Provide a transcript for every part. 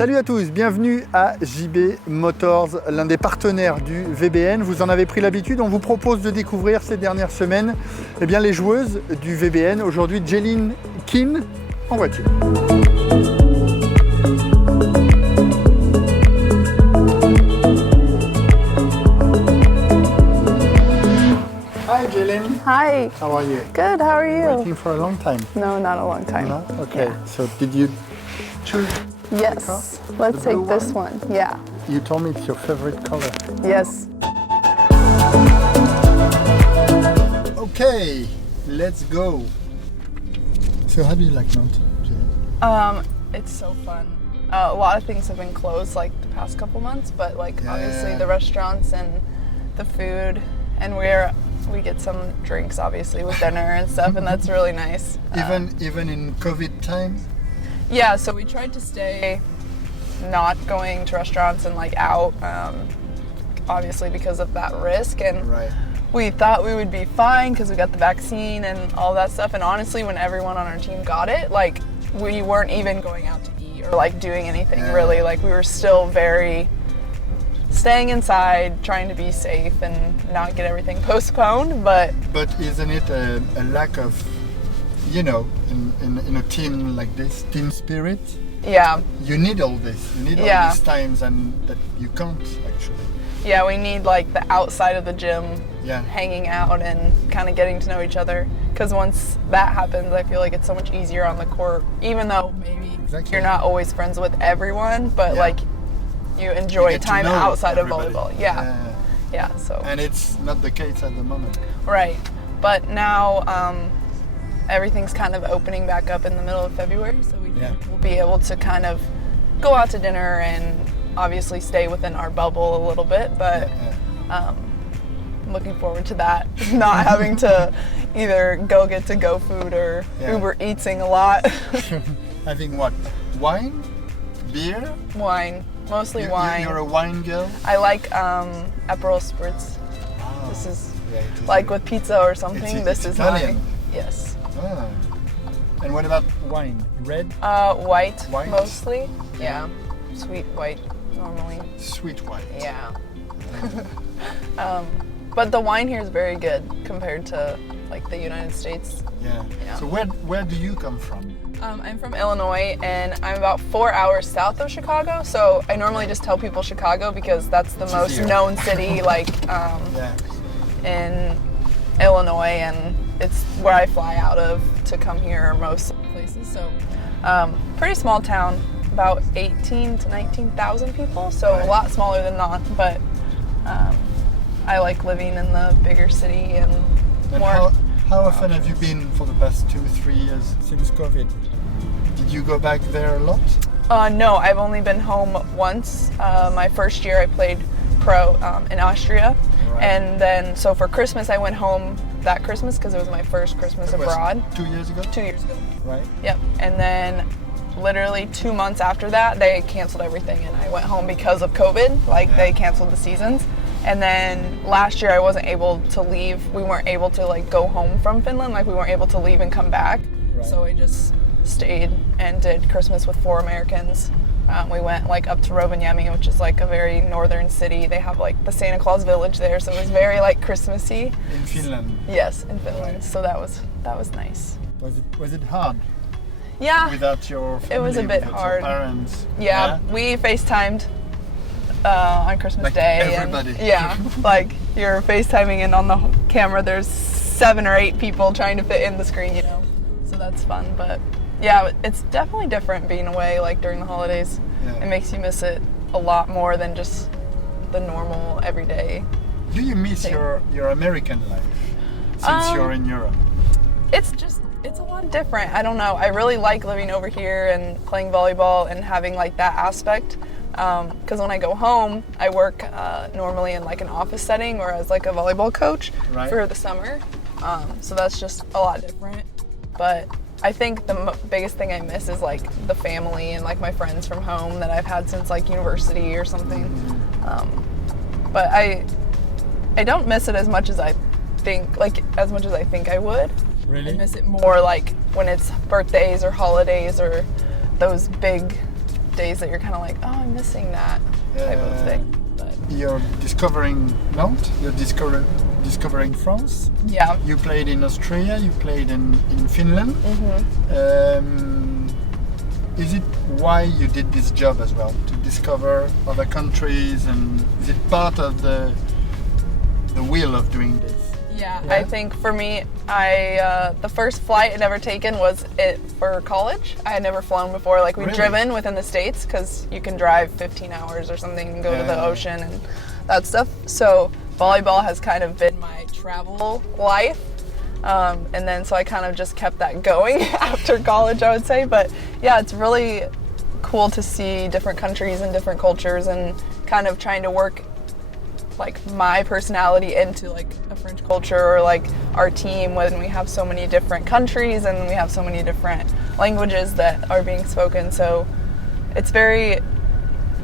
Salut à tous, bienvenue à JB Motors, l'un des partenaires du VBN. Vous en avez pris l'habitude, on vous propose de découvrir ces dernières semaines les joueuses du VBN. Aujourd'hui, Jaelyn KEENE en voiture. Hi Jaelyn. Hi. How are you? Good, how are you? Waiting for a long time. No, not a long time. No? Okay, Yeah. so did you choose? Yes, let's The blue take this one. Yeah. You told me it's your favorite color. Yes. Okay, let's go. So how do you like Nantes, Jaelyn? It's so fun. A lot of things have been closed like the past couple months, but obviously the restaurants and the food, and we get some drinks obviously with dinner and stuff, and that's really nice. Even in COVID times? Yeah, so we tried to stay not going to restaurants and out, obviously because of that risk, and Right. we thought we would be fine because we got the vaccine and all that stuff. And honestly, when everyone on our team got it, we weren't even going out to eat or doing anything really. We were still very staying inside, trying to be safe and not get everything postponed. But isn't it a lack of, in a team like this, team spirit? yeah, You need all this. You need all Yeah. these times, and that you can't actually. yeah, we need the outside of the gym, Yeah. hanging out and kind of getting to know each other. Because once that happens, I feel like it's so much easier on the court, even though maybe Exactly. you're not always friends with everyone, but Yeah. you enjoy You get to time know outside everybody. of volleyball. Yeah, so And it's not the case at the moment. right. But now everything's kind of opening back up in the middle of February, so we Yeah. think we'll be able to kind of go out to dinner and obviously stay within our bubble a little bit, but I'm looking forward to that. Not having to either get to-go food or Yeah. Uber Eatsing a lot. Having what? Wine? Beer? Wine, mostly wine. You're a wine girl? I like Aperol Spritz. Oh, This is yeah, it is with pizza or something. It's This is Italian. mine. Yes. Ah. And what about wine? Red? White, White? mostly. Yeah. Sweet white normally. Sweet wine. Yeah. But the wine here is very good compared to the United States. Yeah. Yeah. So where do you come from? I'm from Illinois, and I'm about 4 hours south of Chicago. So I normally just tell people Chicago because that's the most easier. known city Yeah. in Illinois, and it's where I fly out of to come here most places. So pretty small town, about 18 to 19,000 people, so Right. a lot smaller than Nantes, but I like living in the bigger city and And more. how often have you been for the past 2-3 years since COVID? Did you go back there a lot? No, I've only been home once. My first year I played pro in Austria. Right. And then, so for Christmas I went home that Christmas because it was my first Christmas It was abroad. 2 years ago? 2 years ago. Right. Yep. And then literally 2 months after that, they canceled everything and I went home because of COVID. They canceled the seasons. And then last year I wasn't able to leave. We weren't able to go home from Finland. We weren't able to leave and come back. Right. So I just stayed and did Christmas with 4 Americans. We went up to Rovaniemi, which is a very northern city. They have the Santa Claus village there, so it was very Christmassy. In Finland? Yes, in Finland. Right. So that was nice. Was it hard? Yeah. Without your family, It was a bit without hard. Your parents? Yeah, we FaceTimed on Christmas Day. Everybody. And, yeah, you're FaceTiming and on the camera there's 7 or 8 people trying to fit in the screen, So that's fun, but yeah, it's definitely different being away during the holidays. Yeah. It makes you miss it a lot more than just the normal everyday. Do you miss thing. your American life since you're in Europe? It's a lot different. I don't know. I really like living over here and playing volleyball and having that aspect. Because when I go home, I work normally in an office setting or as a volleyball coach for the summer. So that's just a lot different. But I think the biggest thing I miss is the family and my friends from home that I've had since university or something. But I don't miss it as much as I think I would. Really? I miss it more when it's birthdays or holidays or those big days that you're kind of like, oh, I'm missing that type of thing. But you're discovering Nantes, you're discovering France. yeah. You played in Austria, you played in Finland. Is it why you did this job as well? To discover other countries, and is it part of the wheel of doing this? Yeah, I think for me, the first flight I'd ever taken was for college. I had never flown before. Like, we'd driven within the States because you can drive 15 hours or something and go to the ocean and that stuff. So volleyball has kind of been my travel life. And then so I kind of just kept that going after college, I would say. But yeah, it's really cool to see different countries and different cultures and kind of trying to work like my personality into like a French culture or like our team when we have so many different countries and we have so many different languages that are being spoken. So it's very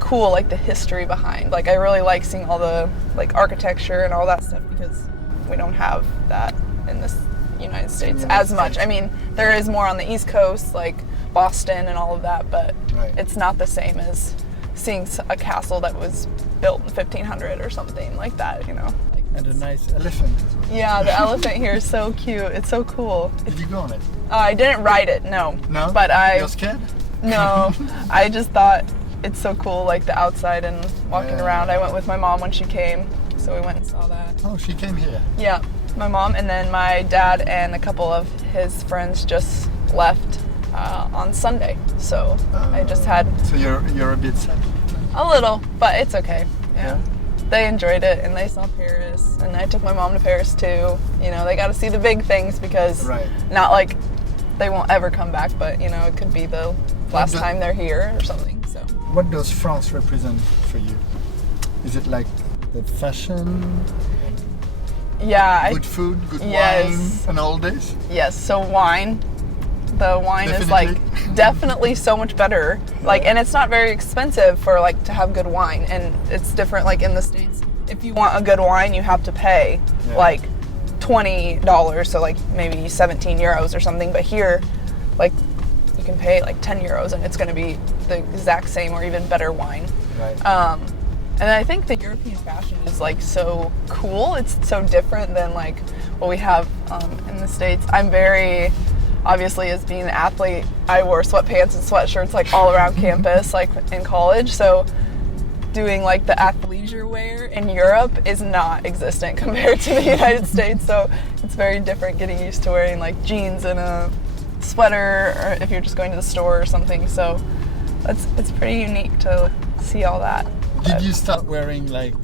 cool, like the history behind. Like I really like seeing all the like architecture and all that stuff because we don't have that in the United States as much. I mean, there is more on the East Coast, like Boston and all of that, but it's not the same as seeing a castle that was built in 1500 or something like that, you know. Like, and a nice elephant as well. Yeah, the elephant here is so cute. It's so cool. Did you go on it? I didn't ride it, no. No? But You're scared? No, I just thought it's so cool, like the outside and walking around. I went with my mom when she came, so we went and saw that. Oh, she came here? Yeah, my mom, and then my dad and a couple of his friends just left on Sunday, so I just had... So you're a bit sad? A little, but it's okay. Yeah. They enjoyed it and they saw Paris, and I took my mom to Paris too. You know, they got to see the big things because not like they won't ever come back, but you know, it could be the last time they're here or something. So what does France represent for you? Is it like the fashion? Yeah. Good food, good wine, and all this? Yes, so wine. The wine is like definitely so much better. Like, and it's not very expensive for like to have good wine, and it's different like in the States. If you want a good wine, you have to pay like $20, so like maybe 17 euros or something. But here, like you can pay like 10 euros and it's going to be the exact same or even better wine. And I think the European fashion is like so cool. It's so different than like what we have in the States. I'm very, obviously as being an athlete, I wore sweatpants and sweatshirts like all around campus, like in college. So doing like the athleisure wear in Europe is not existent compared to the United States. So it's very different getting used to wearing like jeans and a sweater, or if you're just going to the store or something. So it's pretty unique to see all that. Did you start wearing like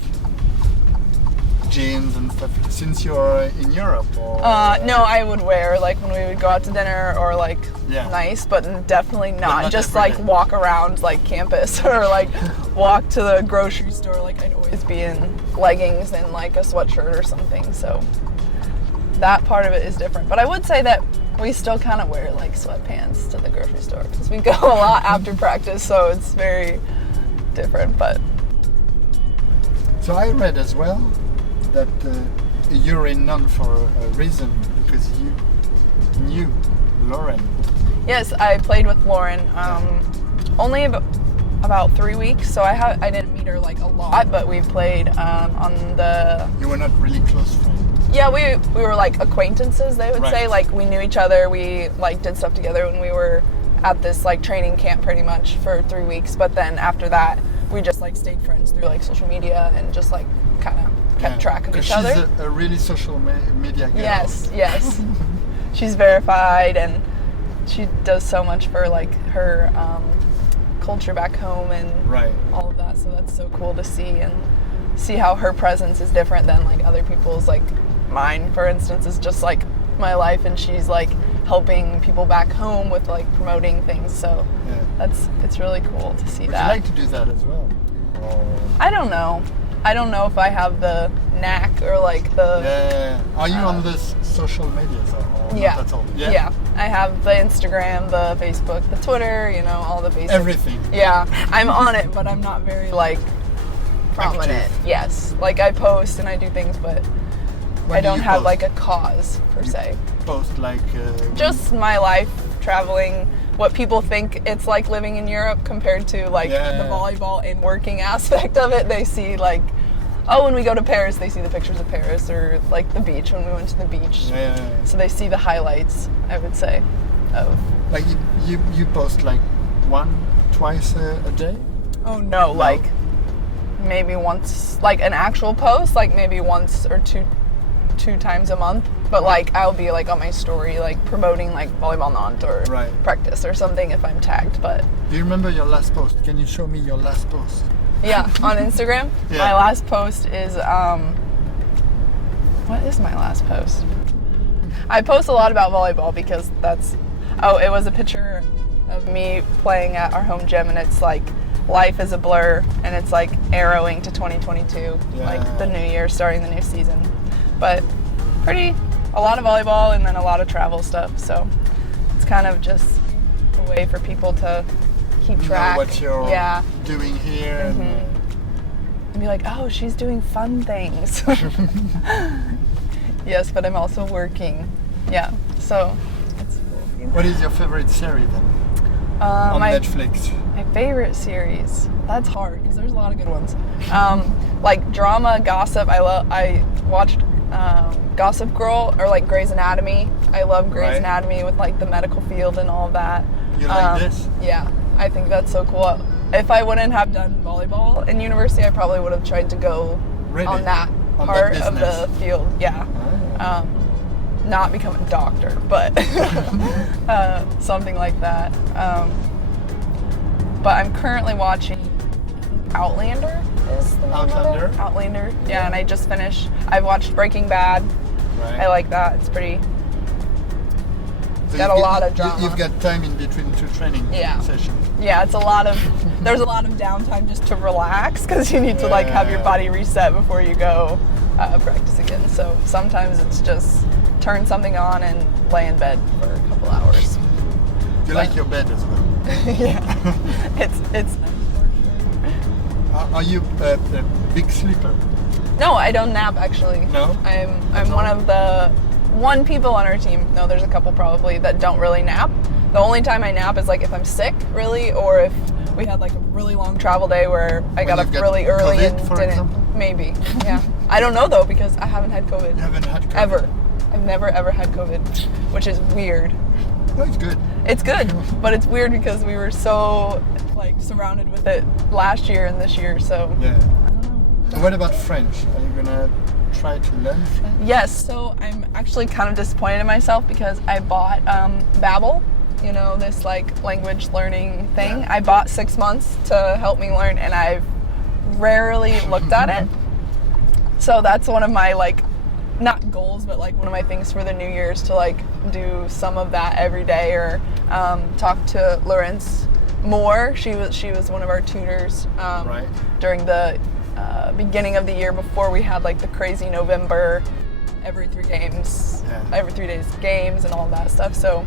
jeans and stuff since you're in Europe? Or? No, I would wear like when we would go out to dinner or like nice, but definitely not just like walk around like campus or like walk to the grocery store. Like I'd always be in leggings and like a sweatshirt or something. So that part of it is different. But I would say that we still kind of wear like sweatpants to the grocery store because we go a lot after practice, so it's very different. But so I read as well that you're in Nantes for a reason, because you knew Lauren. Yes, I played with Lauren only about 3 weeks, so I didn't meet her like a lot, but we played on the... You were not really close friends? Yeah, we were like acquaintances, they would say. Like we knew each other, we like did stuff together when we were at this like training camp pretty much for 3 weeks, but then after that we just like stayed friends through like social media and just like kind of kept track of each other. She's a really social media girl. Yes. She's verified and she does so much for like her culture back home and all of that. So that's so cool to see, and see how her presence is different than like other people's. Like mine, for instance, is just like my life, and she's like helping people back home with like promoting things. So it's really cool to see that. Would you like to do that as well? Or... I don't know if I have the knack or like the... Are you on this social medias or not at all? Yeah, I have the Instagram, the Facebook, the Twitter, you know, all the basics. Everything. Yeah, I'm on it, but I'm not very like prominent. Active. Yes, like I post and I do things, but I don't have like a cause per se. Post like... Just my life, traveling, what people think it's like living in Europe compared to like the volleyball and working aspect of it. They see like, oh, when we go to Paris, they see the pictures of Paris, or like the beach when we went to the beach. So they see the highlights, I would say, of. Like you post like twice a day? Oh no, like maybe once, like an actual post, like maybe once or two times a month. But like I'll be like on my story, like promoting like volleyball Nantes or practice or something if I'm tagged. But do you remember your last post? Can you show me your last post? Yeah, on Instagram. My last post is what is my last post? I post a lot about volleyball because it was a picture of me playing at our home gym, and it's like life is a blur, and it's like arrowing to 2022, like the new year, starting the new season. But a lot of volleyball and then a lot of travel stuff, so it's kind of just a way for people to keep track. Know what you're doing here. And be like, oh, she's doing fun things. Yes, but I'm also working. Yeah, so it's cool. What is your favorite series then? On Netflix. My favorite series. That's hard because there's a lot of good ones. Like drama, gossip. I watched Gossip Girl, or like Grey's Anatomy. I love Grey's Anatomy with like the medical field and all of that. You like this? Yeah, I think that's so cool. If I wouldn't have done volleyball in university, I probably would have tried to go on that part of the field. Yeah. Not become a doctor, but something like that. But I'm currently watching Outlander is the name of it. Outlander. Yeah, and I just finished. I've watched Breaking Bad. I like that. It's pretty. So got a lot of drama. You've got time in between two training sessions. Yeah, it's a lot of. There's a lot of downtime just to relax because you need to like have your body reset before you go practice again. So sometimes it's just turn something on and lay in bed for a couple hours. You like your bed as well? Yeah, it's. Are you a big sleeper? No, I don't nap actually. No? I'm one of the people on our team. No, there's a couple probably that don't really nap. The only time I nap is like if I'm sick, really, or if we had like a really long travel day where I got up really early COVID, and for didn't. Example? Maybe. Yeah. I don't know though because I haven't had COVID. You haven't had COVID? Ever. I've never ever had COVID, which is weird. No, it's good. It's good, but it's weird because we were so like surrounded with it last year and this year, so yeah. I don't know. So what about French? Are you gonna try to learn French? Yes, so I'm actually kind of disappointed in myself because I bought Babbel, you know, this like language learning thing. I bought 6 months to help me learn, and I've rarely looked at it. So that's one of my like, not goals, but like one of my things for the new year is to like do some of that every day, or talk to Laurence more. She was one of our tutors during the beginning of the year before we had like the crazy November, every 3 days games and all that stuff. So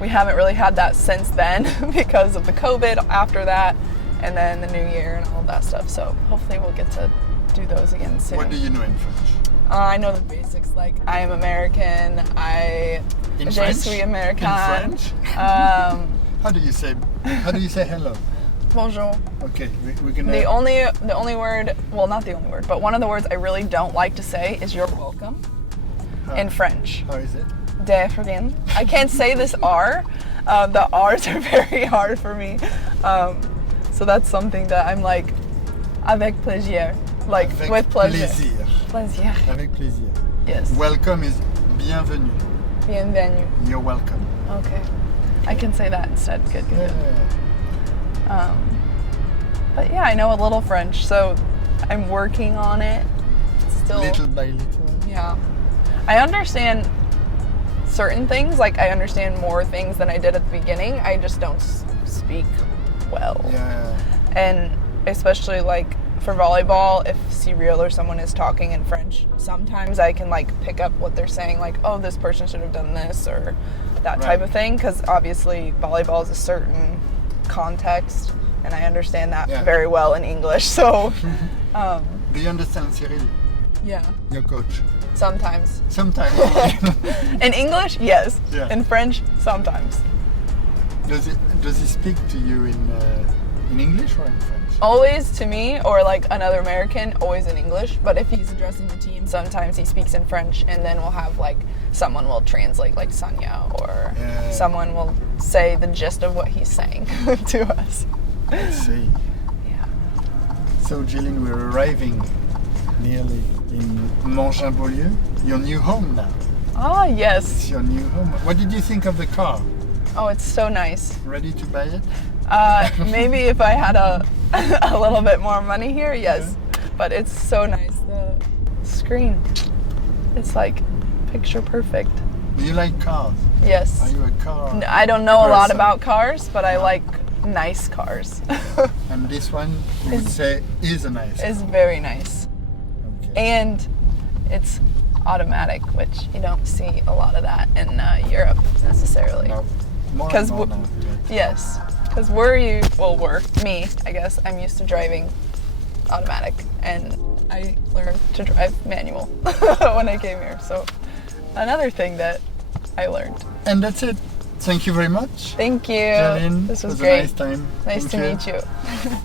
we haven't really had that since then because of the COVID after that, and then the new year and all that stuff. So hopefully we'll get to do those again soon. What do you know in French? I know the basics, like I am American, je suis américaine. In French? How do you say hello? Bonjour. Okay, we're gonna. The only word, well, not the only word, but one of the words I really don't like to say is "you're welcome" in French. How is it? De rien. I can't say this R. The R's are very hard for me. So that's something that I'm like, avec plaisir, like avec with pleasure. Plaisir. Avec plaisir. Yes. Welcome is bienvenue. Bienvenue. You're welcome. Okay. I can say that instead. Good. But yeah, I know a little French, so I'm working on it still. Little by little. Yeah. I understand certain things, like I understand more things than I did at the beginning. I just don't speak well. Yeah. And especially like for volleyball, if Cyril or someone is talking in French, sometimes I can like pick up what they're saying, like, oh, this person should have done this, or that type of thing, because obviously volleyball is a certain context, and I understand that very well in English. So do you understand Cyril? Yeah. Your coach? Sometimes. Sometimes. In English, yes. Yeah. In French, sometimes. Does he speak to you in English or in French? Always to me or like another American, always in English. But if he's addressing the team, sometimes he speaks in French, and then we'll have like someone will translate, like Sonia, or someone will say the gist of what he's saying to us. I see. Yeah. So Jaelyn, we're arriving nearly in Mangin Beaulieu, your new home now. Ah, yes. It's your new home. What did you think of the car? Oh, it's so nice. Ready to buy it? Maybe if I had a little bit more money here, yes. But it's so nice. The screen, it's like picture perfect. Do you like cars? Yes. Are you a car? I don't know a lot person? about cars, but I like nice cars. And this one, you would say, is a nice car. It's very nice. Okay. And it's automatic, which you don't see a lot of that in Europe necessarily. No. More and Because more now, yes, because me, I guess, I'm used to driving automatic, and I learned to drive manual when I came here. So another thing that I learned. And that's it. Thank you very much. Thank you. Jaelyn, This was it was great. a nice time. Nice Thank to you. meet you.